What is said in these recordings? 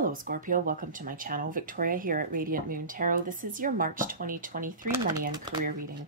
Hello Scorpio, welcome to my channel. Victoria here at Radiant Moon Tarot. This is your March 2023 money and career reading.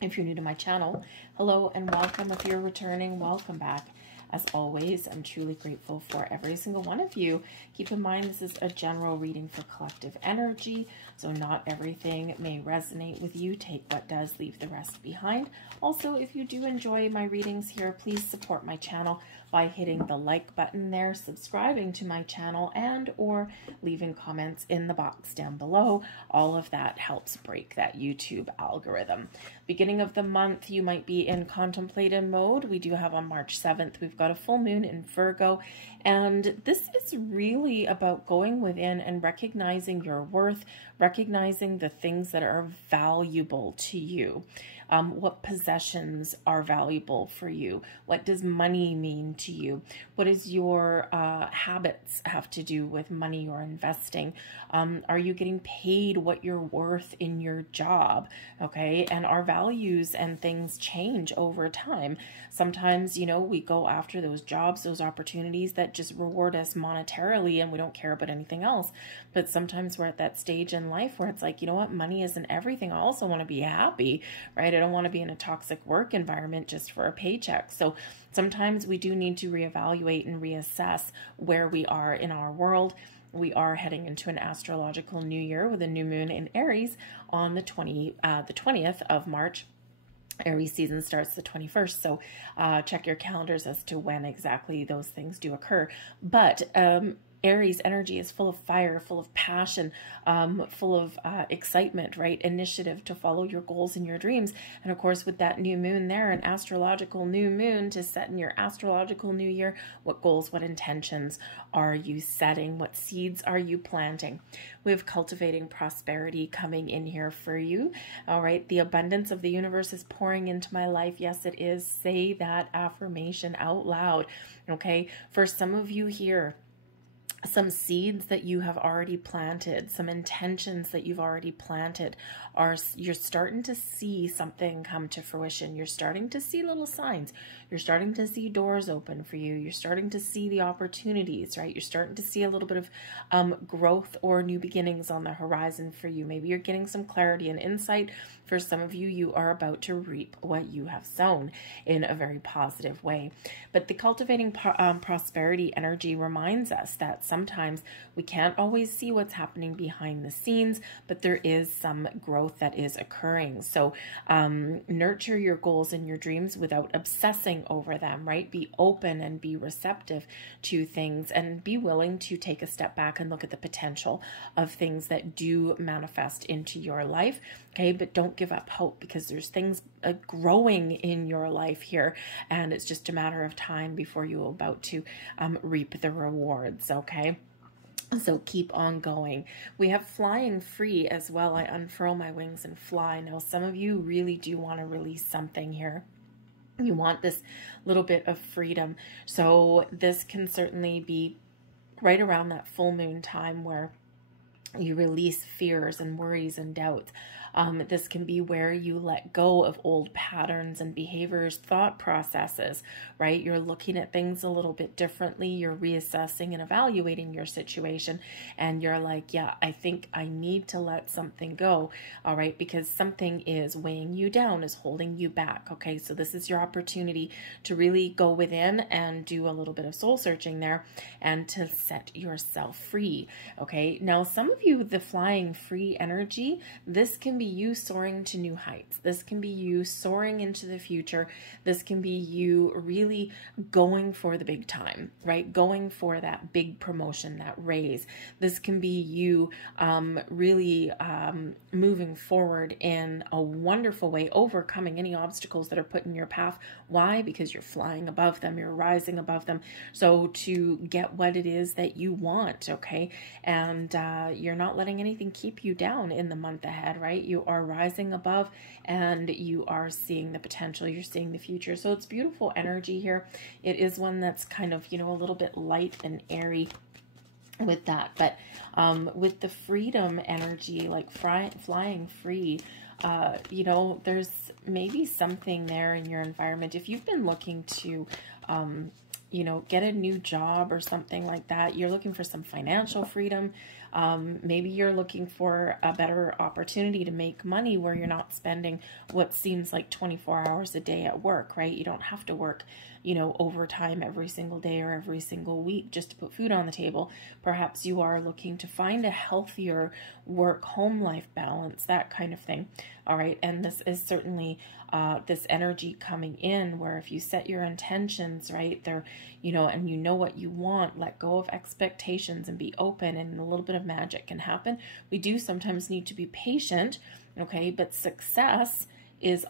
If you're new to my channel, hello and welcome. If you're returning, welcome back. As always, I'm truly grateful for every single one of you. Keep in mind, this is a general reading for collective energy, so not everything may resonate with you. Take what does, leave the rest behind. Also, if you do enjoy my readings here, please support my channel by hitting the like button there, subscribing to my channel, and or leaving comments in the box down below. All of that helps break that YouTube algorithm. Beginning of the month, you might be in contemplative mode. We do have on March 7th, we've got a full moon in Virgo, and this is really about going within and recognizing your worth, recognizing the things that are valuable to you. What possessions are valuable for you? What does money mean to you? What does your habits have to do with money or investing? Are you getting paid what you're worth in your job? Okay, and our values and things change over time. Sometimes, you know, we go after those jobs, those opportunities that just reward us monetarily and we don't care about anything else. But sometimes we're at that stage in life where it's like, you know what, money isn't everything. I also want to be happy, right? I don't want to be in a toxic work environment just for a paycheck. So sometimes we do need to reevaluate and reassess where we are in our world. We are heading into an astrological new year with a new moon in Aries on the 20th of March. Aries season starts the 21st, so check your calendars as to when exactly those things do occur. But Aries energy is full of fire, full of passion, full of excitement, right? Initiative to follow your goals and your dreams. And of course, with that new moon there, an astrological new moon to set in your astrological new year, what goals, what intentions are you setting? What seeds are you planting? We have cultivating prosperity coming in here for you. All right. The abundance of the universe is pouring into my life. Yes, it is. Say that affirmation out loud. Okay. For some of you here, some seeds that you have already planted, some intentions that you've already planted, you're starting to see something come to fruition. You're starting to see little signs. You're starting to see doors open for you. You're starting to see the opportunities, right? You're starting to see a little bit of growth or new beginnings on the horizon for you. Maybe you're getting some clarity and insight. For some of you, you are about to reap what you have sown in a very positive way. But the cultivating prosperity energy reminds us that sometimes we can't always see what's happening behind the scenes, but there is some growth that is occurring. So nurture your goals and your dreams without obsessing over them, right? Be open and be receptive to things and be willing to take a step back and look at the potential of things that do manifest into your life. Okay, but don't give up hope, because there's things growing in your life here, and it's just a matter of time before you're about to reap the rewards. Okay. So keep on going. We have flying free as well. I unfurl my wings and fly. Now, some of you really do want to release something here. You want this little bit of freedom. So this can certainly be right around that full moon time where you release fears and worries and doubts. This can be where you let go of old patterns and behaviors, thought processes, right? You're looking at things a little bit differently. You're reassessing and evaluating your situation. And you're like, yeah, I think I need to let something go. All right. Because something is weighing you down, is holding you back. Okay. So this is your opportunity to really go within and do a little bit of soul searching there and to set yourself free. Okay. Now, some of you, the flying free energy, this can be you soaring to new heights. This can be you soaring into the future. This can be you really going for the big time, right? Going for that big promotion, that raise. This can be you really moving forward in a wonderful way, overcoming any obstacles that are put in your path. Why? Because you're flying above them, you're rising above them. So to get what it is that you want, okay? And you're not letting anything keep you down in the month ahead, right? You are rising above and you are seeing the potential, you're seeing the future. So it's beautiful energy here. It is one that's kind of, you know, a little bit light and airy with that. But with the freedom energy, like flying free, you know, there's maybe something there in your environment. If you've been looking to, you know, get a new job or something like that. You're looking for some financial freedom. Maybe you're looking for a better opportunity to make money where you're not spending what seems like 24 hours a day at work, right? You don't have to work, you know, overtime every single day or every single week just to put food on the table. Perhaps you are looking to find a healthier work-home life balance, that kind of thing. All right. And this is certainly this energy coming in where if you set your intentions, right, there, you know, and you know what you want, let go of expectations and be open, and a little bit of magic can happen. We do sometimes need to be patient. Okay. But success is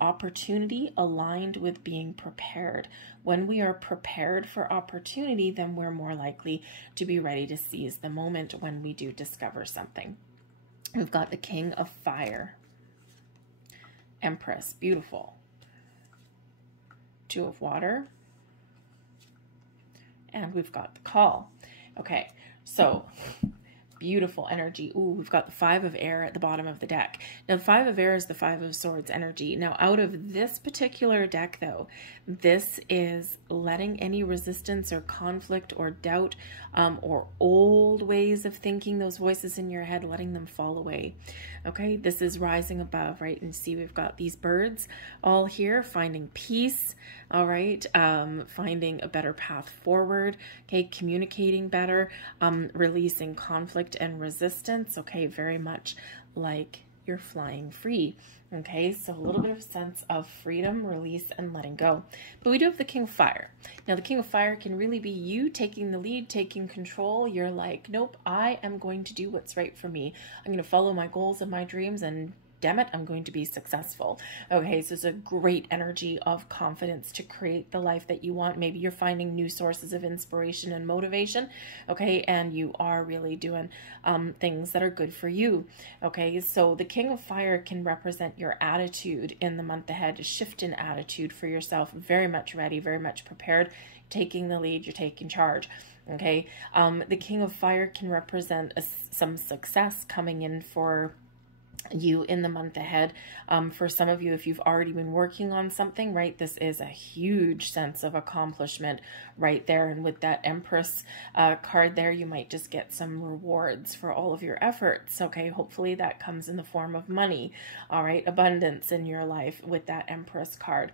opportunity aligned with being prepared. When we are prepared for opportunity, then we're more likely to be ready to seize the moment when we do discover something. We've got the King of Fire, Empress, beautiful. Two of Water, and we've got the Call. Okay, so beautiful energy. Ooh, we've got the Five of Air at the bottom of the deck. Now, the Five of Air is the Five of Swords energy. Now, out of this particular deck, though, this is letting any resistance or conflict or doubt or old ways of thinking, those voices in your head, letting them fall away. Okay, this is rising above, right? And see, we've got these birds all here, finding peace, all right, finding a better path forward, okay, communicating better, releasing conflict and resistance, okay, very much like you're flying free. Okay, so a little bit of sense of freedom, release, and letting go. But we do have the King of Fire. Now, the King of Fire can really be you taking the lead, taking control. You're like, nope, I am going to do what's right for me. I'm going to follow my goals and my dreams, and damn it, I'm going to be successful. Okay, so it's a great energy of confidence to create the life that you want. Maybe you're finding new sources of inspiration and motivation, okay, and you are really doing things that are good for you. Okay, so the King of Fire can represent your attitude in the month ahead, a shift in attitude for yourself, very much ready, very much prepared, taking the lead, you're taking charge. Okay, the King of Fire can represent some success coming in for you in the month ahead. For some of you, if you've already been working on something, right, this is a huge sense of accomplishment right there. And with that Empress card there, you might just get some rewards for all of your efforts. Okay, hopefully that comes in the form of money. All right, abundance in your life with that Empress card.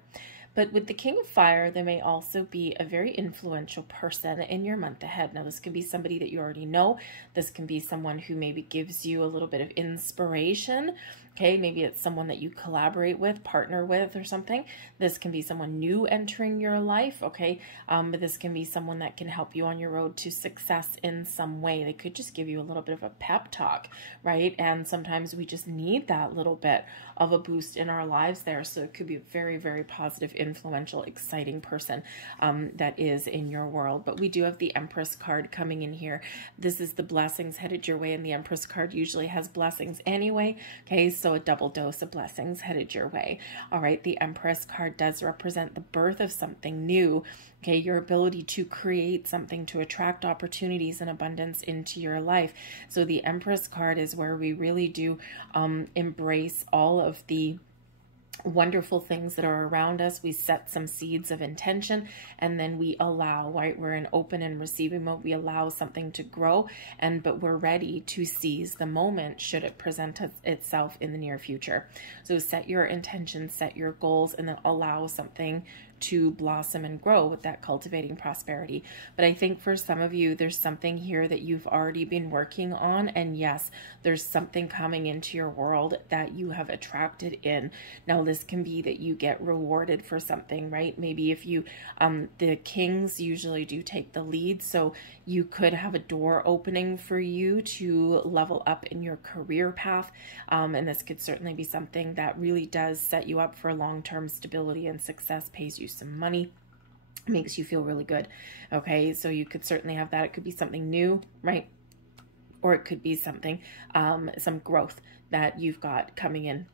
But with the King of Fire, there may also be a very influential person in your month ahead. Now, this can be somebody that you already know. This can be someone who maybe gives you a little bit of inspiration. Okay, maybe it's someone that you collaborate with, partner with, or something. This can be someone new entering your life, okay? But this can be someone that can help you on your road to success in some way. They could just give you a little bit of a pep talk, right? And sometimes we just need that little bit of a boost in our lives there. So it could be a very, very positive, influential, exciting person that is in your world. But we do have the Empress card coming in here. This is the blessings headed your way, and the Empress card usually has blessings anyway, okay? So a double dose of blessings headed your way. All right, the Empress card does represent the birth of something new, okay? Your ability to create something, to attract opportunities and abundance into your life. So the Empress card is where we really do embrace all of the wonderful things that are around us. We set some seeds of intention, and then we allow, right? We're in open and receiving mode. We allow something to grow, but we're ready to seize the moment should it present itself in the near future. So set your intentions, set your goals, and then allow something to blossom and grow with that cultivating prosperity. But I think for some of you, there's something here that you've already been working on. And yes, there's something coming into your world that you have attracted in. Now, this can be that you get rewarded for something, right? Maybe if you, the kings usually do take the lead. So you could have a door opening for you to level up in your career path. And this could certainly be something that really does set you up for long-term stability and success, pays you some money, makes you feel really good. Okay, so you could certainly have that. It could be something new, right? Or it could be something, some growth that you've got coming in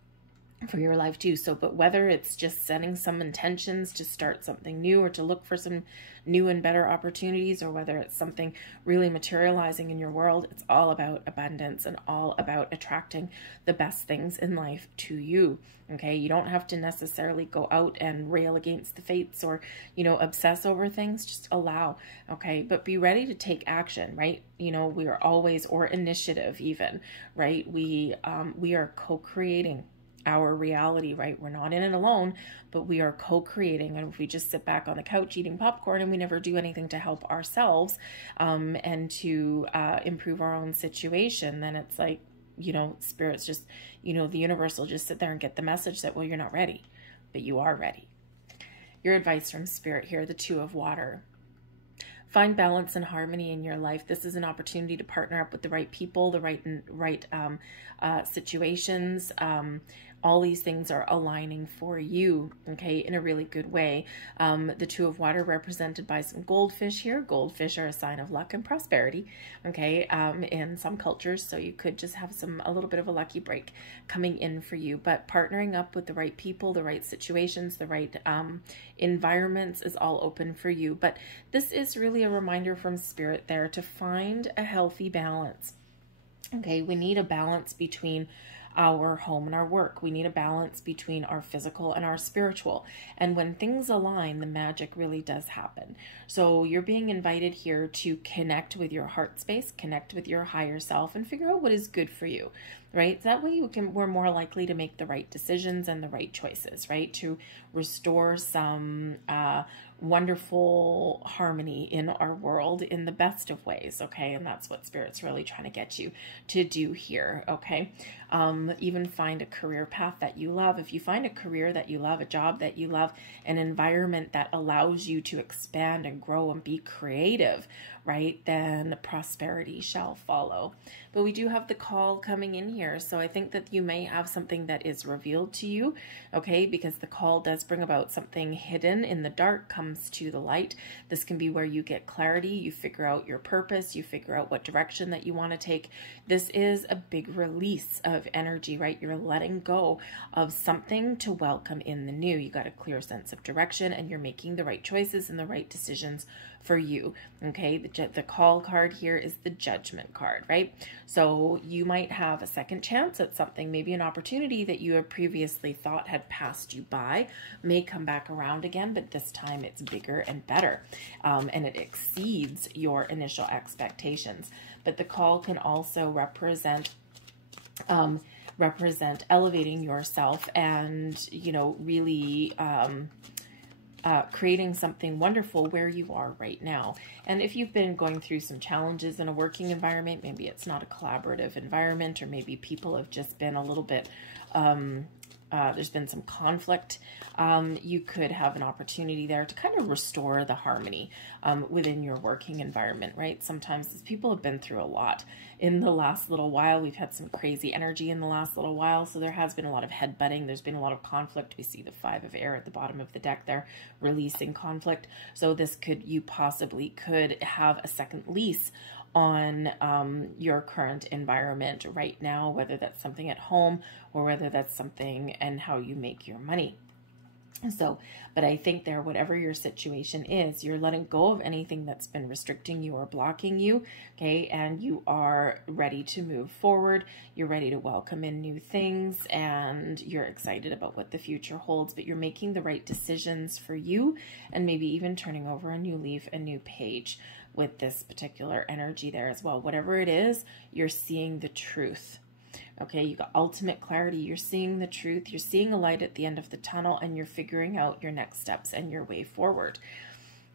for your life too. So, but whether it's just setting some intentions to start something new or to look for some new and better opportunities, or whether it's something really materializing in your world, it's all about abundance and all about attracting the best things in life to you. Okay. You don't have to necessarily go out and rail against the fates or, you know, obsess over things. Just allow. Okay. But be ready to take action, right? You know, we are always, or initiative even, right? We are co-creating our reality, right? We're not in it alone, but we are co-creating. And if we just sit back on the couch eating popcorn and we never do anything to help ourselves and to improve our own situation, then it's like, you know, spirits just, you know, the universe will just sit there and get the message that, well, you're not ready, but you are ready. Your advice from spirit here, the Two of Water. Find balance and harmony in your life. This is an opportunity to partner up with the right people, the right situations. All these things are aligning for you, okay, in a really good way. The Two of Water represented by some goldfish here. Goldfish are a sign of luck and prosperity, okay, in some cultures. So you could just have a little bit of a lucky break coming in for you. But partnering up with the right people, the right situations, the right environments is all open for you. But this is really a reminder from spirit there to find a healthy balance. Okay, we need a balance between our home and our work. We need a balance between our physical and our spiritual. And when things align, the magic really does happen. So you're being invited here to connect with your heart space, connect with your higher self, and figure out what is good for you, right? That way we're more likely to make the right decisions and the right choices, right? To restore some wonderful harmony in our world in the best of ways, okay? And that's what Spirit's really trying to get you to do here, okay? Even find a career path that you love. If you find a career that you love, a job that you love, an environment that allows you to expand and grow and be creative, right, then prosperity shall follow. But we do have the call coming in here, so I think that you may have something that is revealed to you, okay, because the call does bring about something hidden in the dark comes to the light. This can be where you get clarity, you figure out your purpose, you figure out what direction that you want to take. This is a big release of energy, right? You're letting go of something to welcome in the new. You got a clear sense of direction and you're making the right choices and the right decisions for you, okay? The call card here is the Judgment card, right? So you might have a second chance at something, maybe an opportunity that you had previously thought had passed you by may come back around again, but this time it's bigger and better, and it exceeds your initial expectations. But the call can also represent elevating yourself and, you know, really creating something wonderful where you are right now. And if you've been going through some challenges in a working environment, maybe it's not a collaborative environment, or maybe people have just been a little bit, there's been some conflict, you could have an opportunity there to kind of restore the harmony within your working environment, right? Sometimes people have been through a lot in the last little while. We've had some crazy energy in the last little while, so there has been a lot of headbutting. There's been a lot of conflict. We see the 5 of air at the bottom of the deck there, releasing conflict. So this you possibly could have a second lease on your current environment right now, whether that's something at home or whether that's something and how you make your money. So, but I think there, whatever your situation is, you're letting go of anything that's been restricting you or blocking you, okay? And you are ready to move forward. You're ready to welcome in new things, and you're excited about what the future holds, but you're making the right decisions for you, and maybe even turning over a new leaf, a new page with this particular energy there as well. Whatever it is, you're seeing the truth. Okay, you got ultimate clarity. You're seeing the truth. You're seeing a light at the end of the tunnel, and you're figuring out your next steps and your way forward.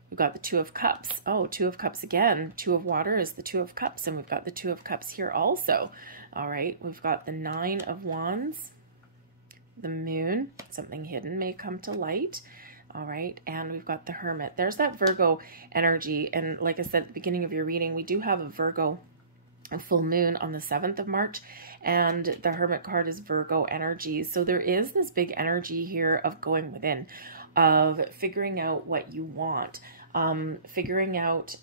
We've got the 2 of Cups. Oh, 2 of Cups again. 2 of Water is the 2 of Cups, and we've got the 2 of Cups here also. All right, we've got the 9 of Wands, the Moon. Something hidden may come to light. All right, and we've got the Hermit. There's that Virgo energy, and like I said at the beginning of your reading, we do have a Virgo full moon on the 7th of March, and the Hermit card is Virgo energy. So there is this big energy here of going within, of figuring out what you want, figuring out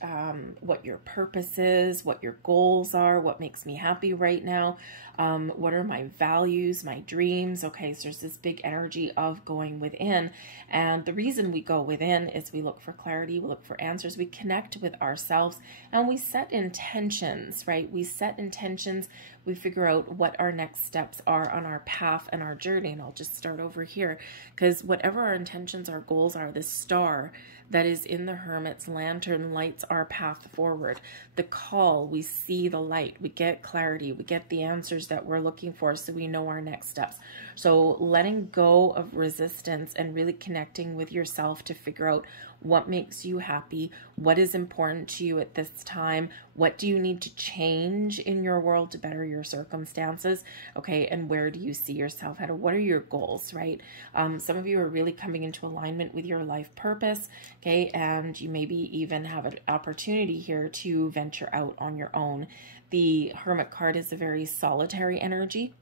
what your purpose is, what your goals are, what makes me happy right now, what are my values, my dreams. Okay, so there's this big energy of going within. And the reason we go within is we look for clarity, we look for answers, we connect with ourselves, and we set intentions, right? We set intentions, we figure out what our next steps are on our path and our journey. And I'll just start over here, because whatever our intentions, our goals are, this star that is in the Hermit's lantern lights our path forward. The call, we see the light, we get clarity, we get the answers that we're looking for, so we know our next steps. So letting go of resistance and really connecting with yourself to figure out what makes you happy, what is important to you at this time, what do you need to change in your world to better your circumstances, okay, and where do you see yourself headed? What are your goals, right? Some of you are really coming into alignment with your life purpose, okay, and you maybe even have an opportunity here to venture out on your own. The Hermit card is a very solitary energy,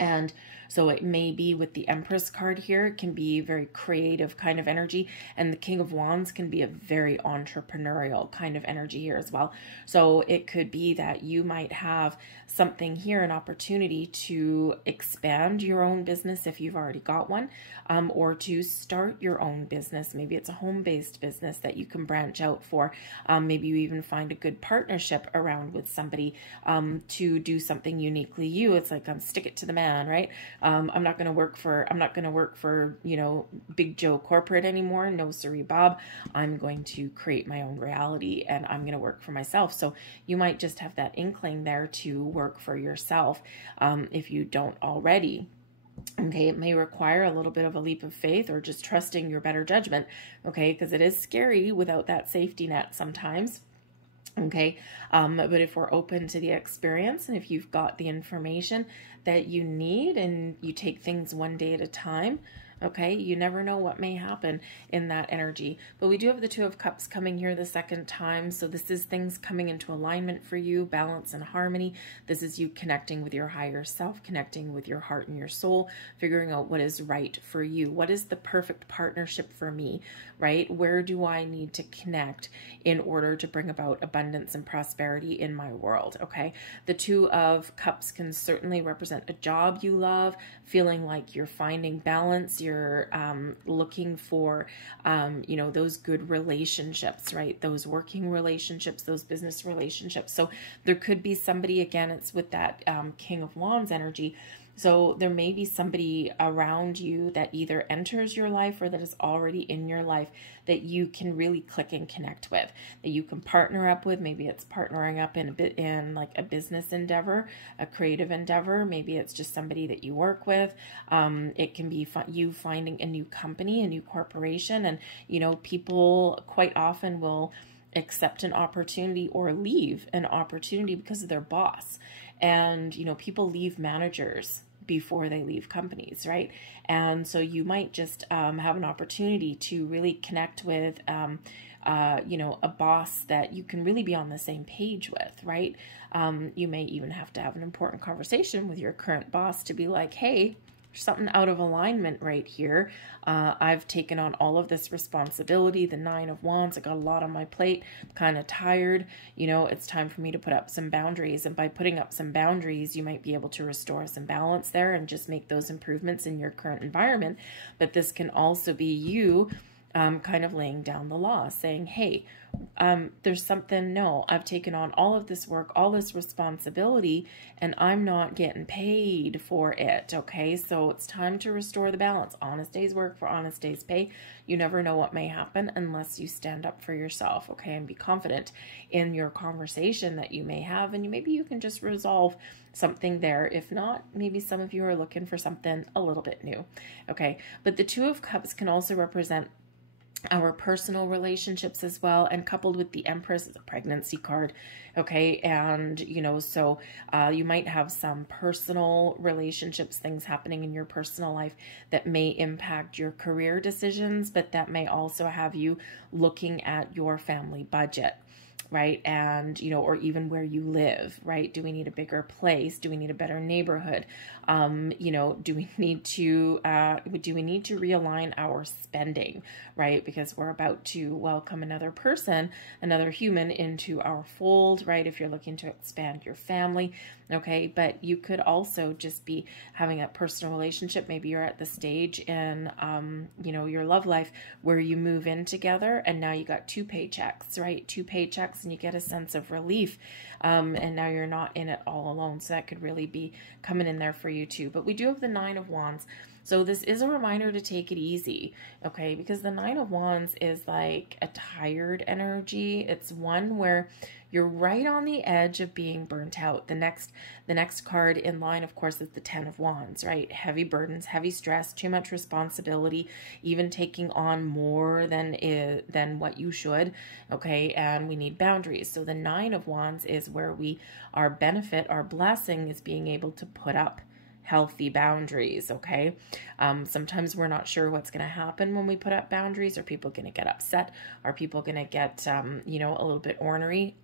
and so it may be with the Empress card here, it can be very creative kind of energy. And the King of Wands can be a very entrepreneurial kind of energy here as well. So it could be that you might have something here, an opportunity to expand your own business if you've already got one, or to start your own business. Maybe it's a home-based business that you can branch out for. Maybe you even find a good partnership around with somebody to do something uniquely you. It's like, stick it to the man, right? I'm not going to work for, you know, Big Joe corporate anymore. No, siree, Bob. I'm going to create my own reality, and I'm going to work for myself. So you might just have that inkling there to work for yourself if you don't already. Okay, it may require a little bit of a leap of faith or just trusting your better judgment, okay, because it is scary without that safety net sometimes. Okay, but if we're open to the experience, and if you've got the information that you need and you take things one day at a time, okay, you never know what may happen in that energy. But we do have the Two of Cups coming here the second time. So this is things coming into alignment for you, balance and harmony. This is you connecting with your higher self, connecting with your heart and your soul, figuring out what is right for you. What is the perfect partnership for me, right? Where do I need to connect in order to bring about abundance and prosperity in my world, okay? The Two of Cups can certainly represent a job you love, feeling like you're finding balance, you're looking for, you know, those good relationships, right? Those working relationships, those business relationships. So there could be somebody, again, it's with that King of Wands energy. So there may be somebody around you that either enters your life or that is already in your life that you can really click and connect with, that you can partner up with. Maybe it's partnering up in like a business endeavor, a creative endeavor. Maybe it's just somebody that you work with. It can be you finding a new company, a new corporation. And, you know, people quite often will accept an opportunity or leave an opportunity because of their boss. And, you know, people leave managers before they leave companies, right? And so you might just have an opportunity to really connect with, you know, a boss that you can really be on the same page with, right? You may even have to have an important conversation with your current boss to be like, hey, there's something out of alignment right here. I've taken on all of this responsibility, the Nine of Wands. I got a lot on my plate, I'm kind of tired. You know, it's time for me to put up some boundaries. And by putting up some boundaries, you might be able to restore some balance there and just make those improvements in your current environment. But this can also be you kind of laying down the law, saying, hey, there's something, no, I've taken on all of this work, all this responsibility, and I'm not getting paid for it, okay? So it's time to restore the balance. Honest day's work for honest day's pay. You never know what may happen unless you stand up for yourself, okay? And be confident in your conversation that you may have, and maybe you can just resolve something there. If not, maybe some of you are looking for something a little bit new, okay? But the Two of Cups can also represent our personal relationships as well, and coupled with the Empress is a pregnancy card, okay? And, you know, so you might have some personal relationships, things happening in your personal life that may impact your career decisions, but that may also have you looking at your family budget. right? And, you know, or even where you live, right? Do we need a bigger place? Do we need a better neighborhood? You know, do we need to realign our spending, right? Because we're about to welcome another person, another human into our fold, right? If you're looking to expand your family, okay? But you could also just be having a personal relationship. Maybe you're at the stage in, you know, your love life where you move in together and now you got 2 paychecks, right? 2 paychecks, and you get a sense of relief. And now you're not in it all alone. So that could really be coming in there for you too. But we do have the 9 of Wands. So this is a reminder to take it easy, okay? Because the 9 of Wands is like a tired energy. It's one where you're right on the edge of being burnt out. The next card in line, of course, is the 10 of Wands, right? Heavy burdens, heavy stress, too much responsibility, even taking on more than what you should, okay? And we need boundaries. So the 9 of Wands is where our benefit, our blessing is being able to put up healthy boundaries, okay? Sometimes we're not sure what's going to happen when we put up boundaries. Are people going to get upset? Are people going to get, you know, a little bit ornery?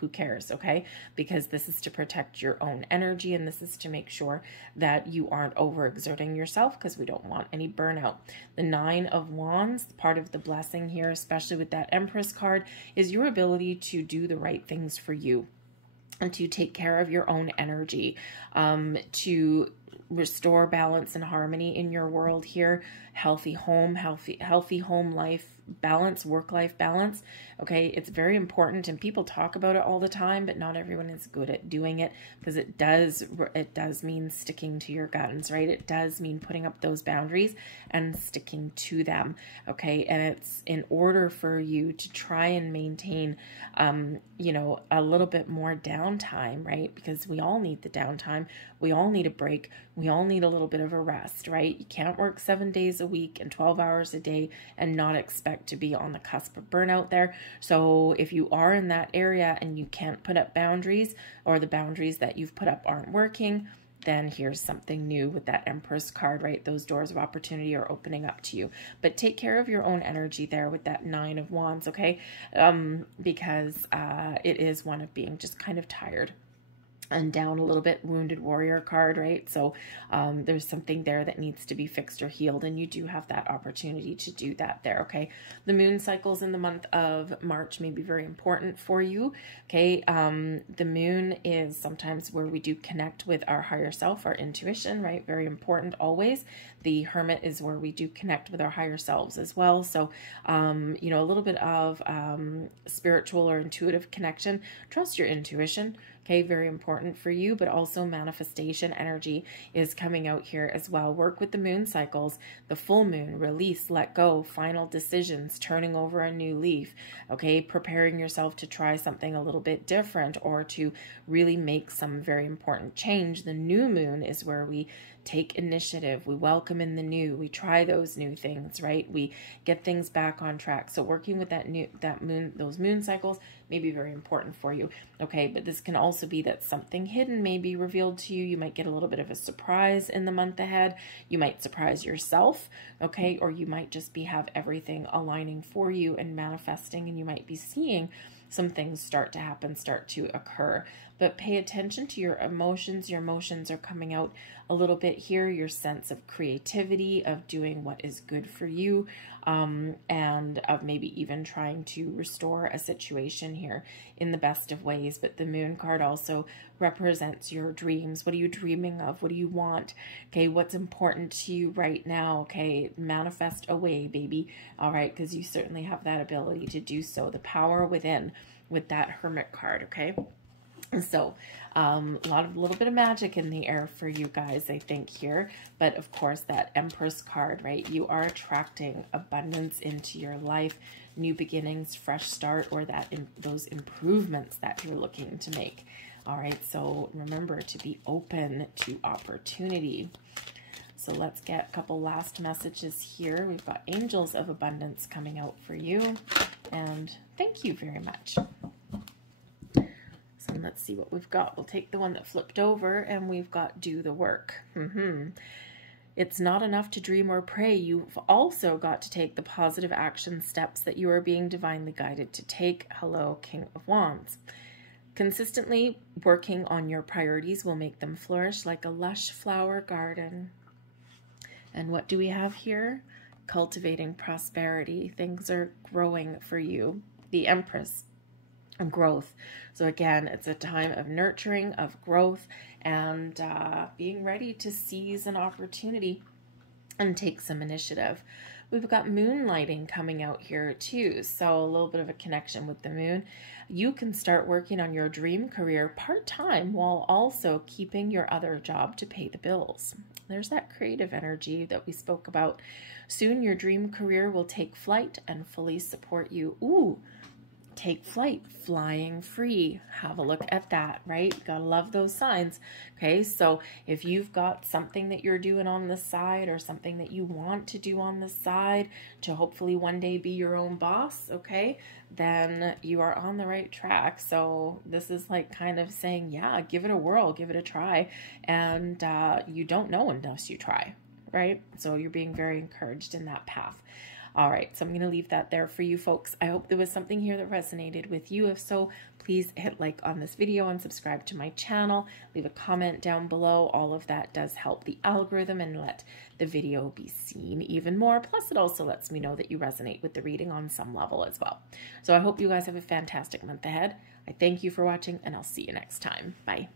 Who cares, okay? Because this is to protect your own energy, and this is to make sure that you aren't overexerting yourself, because we don't want any burnout. The 9 of Wands, part of the blessing here, especially with that Empress card, is your ability to do the right things for you and to take care of your own energy, to restore balance and harmony in your world here. Healthy home, healthy home life balance, work-life balance. Okay, it's very important, and people talk about it all the time, but not everyone is good at doing it, because it does mean sticking to your guns, right? It does mean putting up those boundaries and sticking to them. Okay, and it's in order for you to try and maintain, you know, a little bit more downtime, right? Because we all need the downtime. We all need a break. We all need a little bit of a rest, right? You can't work 7 days a week and 12 hours a day and not expect to be on the cusp of burnout there. So if you are in that area and you can't put up boundaries, or the boundaries that you've put up aren't working, then here's something new with that Empress card, right? Those doors of opportunity are opening up to you. But take care of your own energy there with that 9 of Wands, okay? Because it is one of being just kind of tired and down a little bit. Wounded warrior card, right? So there's something there that needs to be fixed or healed, and you do have that opportunity to do that there, okay? The moon cycles in the month of March may be very important for you, okay? The moon is sometimes where we do connect with our higher self, our intuition, right? Very important always. The Hermit is where we do connect with our higher selves as well. So, you know, a little bit of spiritual or intuitive connection. Trust your intuition. Okay, very important for you, but also manifestation energy is coming out here as well. Work with the moon cycles, the full moon, release, let go, final decisions, turning over a new leaf, okay, preparing yourself to try something a little bit different or to really make some very important change. The new moon is where we take initiative, we welcome in the new, we try those new things, right? We get things back on track. So working with those moon cycles may be very important for you, okay? But this can also be that something hidden may be revealed to you. You might get a little bit of a surprise in the month ahead. You might surprise yourself, okay? Or you might just have everything aligning for you and manifesting, and you might be seeing some things start to happen, start to occur. But pay attention to your emotions. Your emotions are coming out a little bit here. Your sense of creativity, of doing what is good for you, and of maybe even trying to restore a situation here in the best of ways. But the moon card also represents your dreams. What are you dreaming of? What do you want? Okay, what's important to you right now? Okay, manifest away, baby. All right, because you certainly have that ability to do so. The power within with that Hermit card, okay? So a little bit of magic in the air for you guys, I think, here. But of course, that Empress card, right? You are attracting abundance into your life, new beginnings, fresh start, or those improvements that you're looking to make. All right, so remember to be open to opportunity. So let's get a couple last messages here. We've got angels of abundance coming out for you. And thank you very much. So let's see what we've got. We'll take the one that flipped over, and we've got do the work. It's not enough to dream or pray. You've also got to take the positive action steps that you are being divinely guided to take. Hello, King of Wands. Consistently working on your priorities will make them flourish like a lush flower garden. And what do we have here? Cultivating prosperity. Things are growing for you. The Empress. Growth. So again, it's a time of nurturing, of growth, and being ready to seize an opportunity and take some initiative. We've got moonlighting coming out here too, so a little bit of a connection with the moon. You can start working on your dream career part-time while also keeping your other job to pay the bills. There's that creative energy that we spoke about. Soon your dream career will take flight and fully support you. Ooh, take flight, flying free. Have a look at that, right? Gotta love those signs. Okay, so if you've got something that you're doing on the side or something that you want to do on the side to hopefully one day be your own boss, okay, then you are on the right track. So this is like kind of saying, yeah, give it a whirl, give it a try. And you don't know unless you try, right? So you're being very encouraged in that path. All right, so I'm going to leave that there for you folks. I hope there was something here that resonated with you. If so, please hit like on this video and subscribe to my channel. Leave a comment down below. All of that does help the algorithm and let the video be seen even more. Plus, it also lets me know that you resonate with the reading on some level as well. So I hope you guys have a fantastic month ahead. I thank you for watching, and I'll see you next time. Bye.